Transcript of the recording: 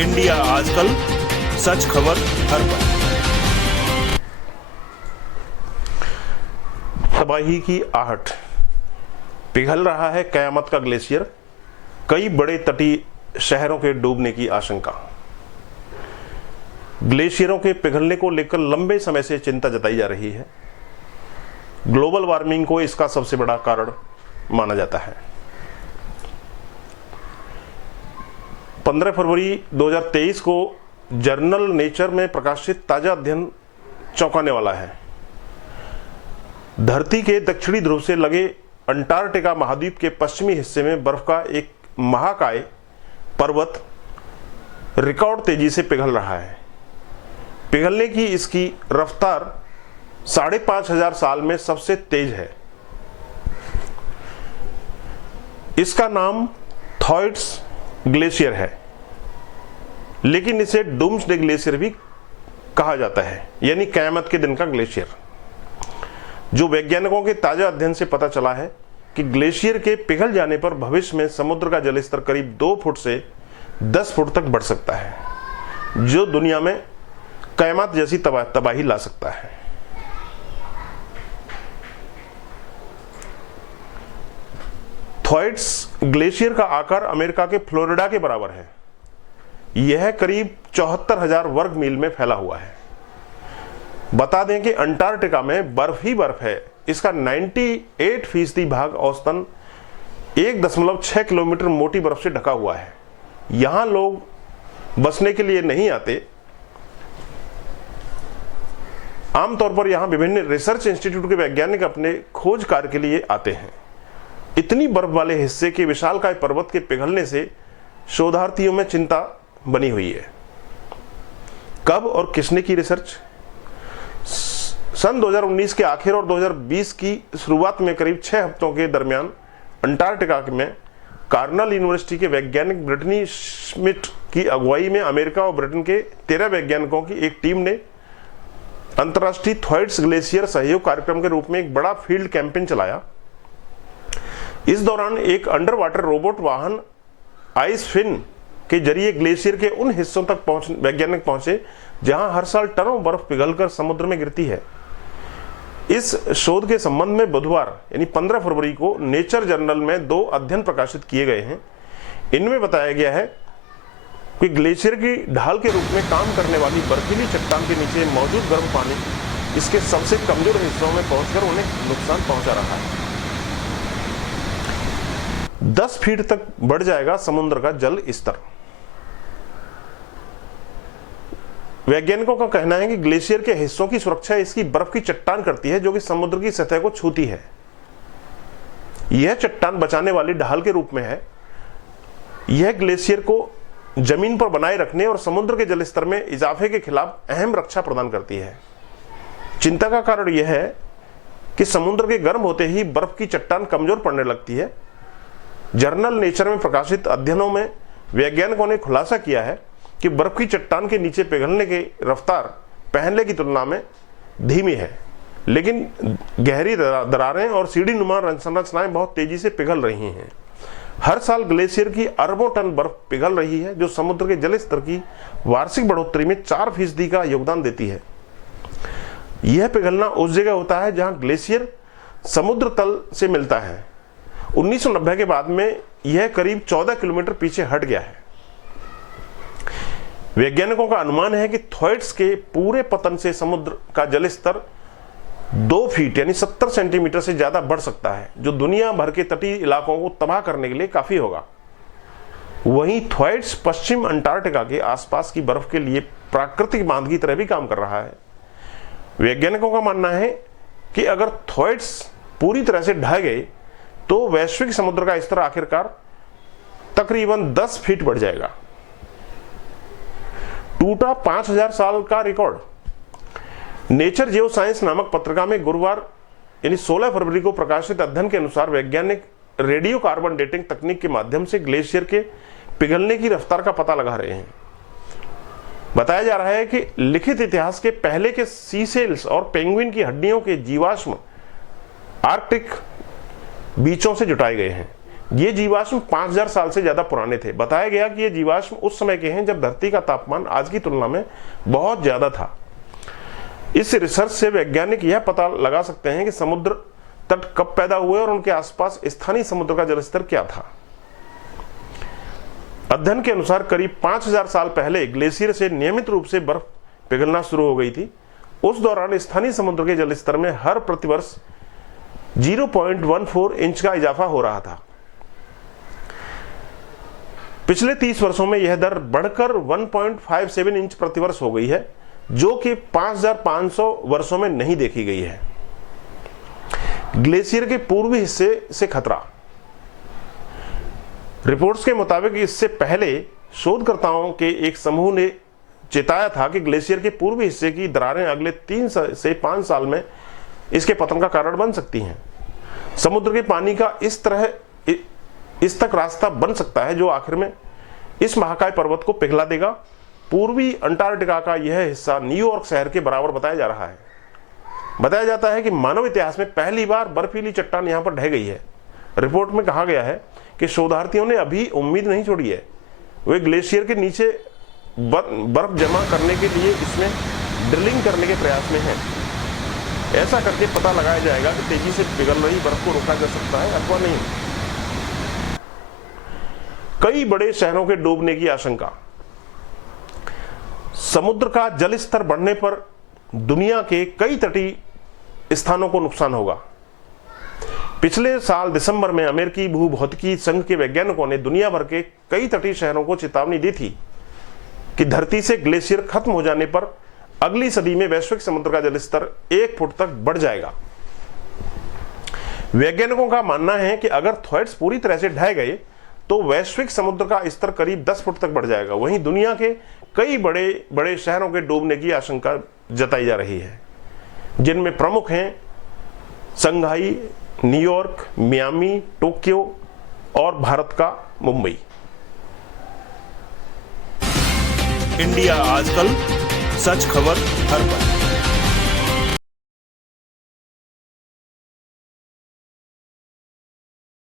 India आजकल, सच खबर हर पल। तबाही की आहट, पिघल रहा है कयामत का ग्लेशियर, कई बड़े तटीय शहरों के डूबने की आशंका। ग्लेशियरों के पिघलने को लेकर लंबे समय से चिंता जताई जा रही है। ग्लोबल वार्मिंग को इसका सबसे बड़ा कारण माना जाता है। 15 फरवरी 2023 को जर्नल नेचर में प्रकाशित ताजा अध्ययन चौंकाने वाला है। धरती के दक्षिणी ध्रुव से लगे अंटार्कटिका महाद्वीप के पश्चिमी हिस्से में बर्फ का एक महाकाय पर्वत रिकॉर्ड तेजी से पिघल रहा है। पिघलने की इसकी रफ्तार 5,500 साल में सबसे तेज है। इसका नाम थॉयट्स ग्लेशियर है, लेकिन इसे डूम्सडे ग्लेशियर भी कहा जाता है, यानी कयामत के दिन का ग्लेशियर। जो वैज्ञानिकों के ताजा अध्ययन से पता चला है कि ग्लेशियर के पिघल जाने पर भविष्य में समुद्र का जलस्तर करीब 2 फुट से 10 फुट तक बढ़ सकता है, जो दुनिया में कयामत जैसी तबाही ला सकता है। थॉयट्स ग्लेशियर का आकार अमेरिका के फ्लोरिडा के बराबर है। यह करीब 74,000 वर्ग मील में फैला हुआ है। बता दें कि अंटार्कटिका में बर्फ ही बर्फ है। इसका 98% भाग औसतन 1.6 किलोमीटर मोटी बर्फ से ढका हुआ है। यहां लोग बसने के लिए नहीं आते। आमतौर पर यहां विभिन्न रिसर्च इंस्टीट्यूट के वैज्ञानिक अपने खोज कार्य के लिए आते हैं। इतनी बर्फ वाले हिस्से के विशालकाय पर्वत के पिघलने से शोधार्थियों में चिंता बनी हुई है। कब और किसने की रिसर्च? सन 2019 के आखिर और 2020 की शुरुआत में करीब 6 हफ्तों के दरमियान अंटार्कटिका में कार्नेल यूनिवर्सिटी के वैज्ञानिक ब्रिटनी श्मिट की अगुवाई में अमेरिका और ब्रिटेन के 13 वैज्ञानिकों की एक टीम ने अंतर्राष्ट्रीय थॉयट्स ग्लेशियर सहयोग कार्यक्रम के रूप में एक बड़ा फील्ड कैंपेन चलाया। इस दौरान एक अंडर वाटर रोबोट वाहन आइस फिन के जरिए ग्लेशियर के उन हिस्सों तक वैज्ञानिक पहुंचे जहां हर साल टनों बर्फ पिघलकर समुद्र में गिरती है। इस शोध के संबंध में बुधवार यानी 15 फरवरी को नेचर जर्नल में 2 अध्ययन प्रकाशित किए गए हैं। इनमें बताया गया है कि ग्लेशियर की ढाल के रूप में काम करने वाली बर्फीली चट्टान के नीचे मौजूद गर्म पानी इसके सबसे कमजोर हिस्सों में पहुंचकर उन्हें नुकसान पहुंचा रहा है। 10 फीट तक बढ़ जाएगा समुद्र का जल स्तर। वैज्ञानिकों का कहना है कि ग्लेशियर के हिस्सों की सुरक्षा इसकी बर्फ की चट्टान करती है, जो कि समुद्र की सतह को छूती है। यह चट्टान बचाने वाली ढाल के रूप में है। यह ग्लेशियर को जमीन पर बनाए रखने और समुद्र के जलस्तर में इजाफे के खिलाफ अहम रक्षा प्रदान करती है। चिंता का कारण यह है कि समुद्र के गर्म होते ही बर्फ की चट्टान कमजोर पड़ने लगती है। जर्नल नेचर में प्रकाशित अध्ययनों में वैज्ञानिकों ने खुलासा किया है कि बर्फ की चट्टान के नीचे पिघलने की रफ्तार पहले की तुलना में धीमी है, लेकिन गहरी दरारें और सीढ़ी नुमा संरचनाएं बहुत तेजी से पिघल रही हैं। हर साल ग्लेशियर की अरबों टन बर्फ पिघल रही है, जो समुद्र के जल स्तर की वार्षिक बढ़ोतरी में 4% का योगदान देती है। यह पिघलना उस जगह होता है जहां ग्लेशियर समुद्र तल से मिलता है। 1990 के बाद में यह करीब 14 किलोमीटर पीछे हट गया है। वैज्ञानिकों का अनुमान है कि थॉयट्स के पूरे पतन से समुद्र का जलस्तर 2 फीट यानी 70 सेंटीमीटर से ज्यादा बढ़ सकता है, जो दुनिया भर के तटीय इलाकों को तबाह करने के लिए काफी होगा। वहीं थॉयट्स पश्चिम अंटार्कटिका के आसपास की बर्फ के लिए प्राकृतिक बांध की तरह भी काम कर रहा है। वैज्ञानिकों का मानना है कि अगर थॉयट्स पूरी तरह से ढह गए तो वैश्विक समुद्र का स्तर आखिरकार तकरीबन 10 फीट बढ़ जाएगा। टूटा 5,000 साल का रिकॉर्ड। नेचर जियो साइंस नामक पत्रिका में गुरुवार यानी 16 फरवरी को प्रकाशित अध्ययन के अनुसार वैज्ञानिक रेडियो कार्बन डेटिंग तकनीक के माध्यम से ग्लेशियर के पिघलने की रफ्तार का पता लगा रहे हैं। बताया जा रहा है कि लिखित इतिहास के पहले के सी सेल्स और पेंगुइन की हड्डियों के जीवाश्म आर्कटिक बीचों से जुटाए गए हैं। ये जीवाश्म 5000 साल से ज्यादा पुराने थे। बताया गया कि ये जीवाश्म उस समय के हैं जब धरती का तापमान आज की तुलना में बहुत ज्यादा था। इस रिसर्च से वैज्ञानिक यह पता लगा सकते हैं कि समुद्र तट कब पैदा हुए और उनके आसपास स्थानीय समुद्र का जलस्तर क्या था। अध्ययन के अनुसार करीब 5000 साल पहले ग्लेशियर से नियमित रूप से बर्फ पिघलना शुरू हो गई थी। उस दौरान स्थानीय समुद्र के जलस्तर में हर प्रतिवर्ष 0.14 इंच का इजाफा हो रहा था। पिछले 30 वर्षों में यह दर बढ़कर 1.57 इंच प्रतिवर्ष हो गई है, जो कि 5500 वर्षों में नहीं देखी गई है। ग्लेशियर के पूर्वी हिस्से से खतरा। रिपोर्ट्स के मुताबिक इससे पहले शोधकर्ताओं के एक समूह ने चेताया था कि ग्लेशियर के पूर्वी हिस्से की दरारें अगले 3 से 5 साल में इसके पतन का कारण बन सकती हैं। समुद्र के पानी का इस तक रास्ता बन सकता है जो आखिर में इस महाकाय पर्वत को पिघला देगा। पूर्वी अंटार्कटिका का यह हिस्सा न्यूयॉर्क शहर के बराबर बताया जा रहा है। बताया जाता है कि मानव इतिहास में पहली बार बर्फीली चट्टान यहां पर ढह गई है। रिपोर्ट में कहा गया है कि शोधार्थियों ने अभी उम्मीद नहीं छोड़ी है। वे ग्लेशियर के नीचे बर्फ जमा करने के लिए इसमें ड्रिलिंग करने के प्रयास में हैं। ऐसा करके पता लगाया जाएगा कि तेजी से पिघल रही बर्फ को रोका जा सकता है अथवा नहीं। कई बड़े शहरों के डूबने की आशंका। समुद्र का जल स्तर बढ़ने पर दुनिया के कई तटीय स्थानों को नुकसान होगा। पिछले साल दिसंबर में अमेरिकी भूभौतिकी संघ के वैज्ञानिकों ने दुनिया भर के कई तटीय शहरों को चेतावनी दी थी कि धरती से ग्लेशियर खत्म हो जाने पर अगली सदी में वैश्विक समुद्र का जलस्तर 1 फुट तक बढ़ जाएगा। वैज्ञानिकों का मानना है कि अगर थ्वैट्स पूरी तरह से ढह गए तो वैश्विक समुद्र का स्तर करीब 10 फुट तक बढ़ जाएगा। वहीं दुनिया के कई बड़े बड़े शहरों के डूबने की आशंका जताई जा रही है, जिनमें प्रमुख हैं शंघाई, न्यूयॉर्क, मियामी, टोक्यो और भारत का मुंबई। इंडिया आजकल, सच खबर हर पल।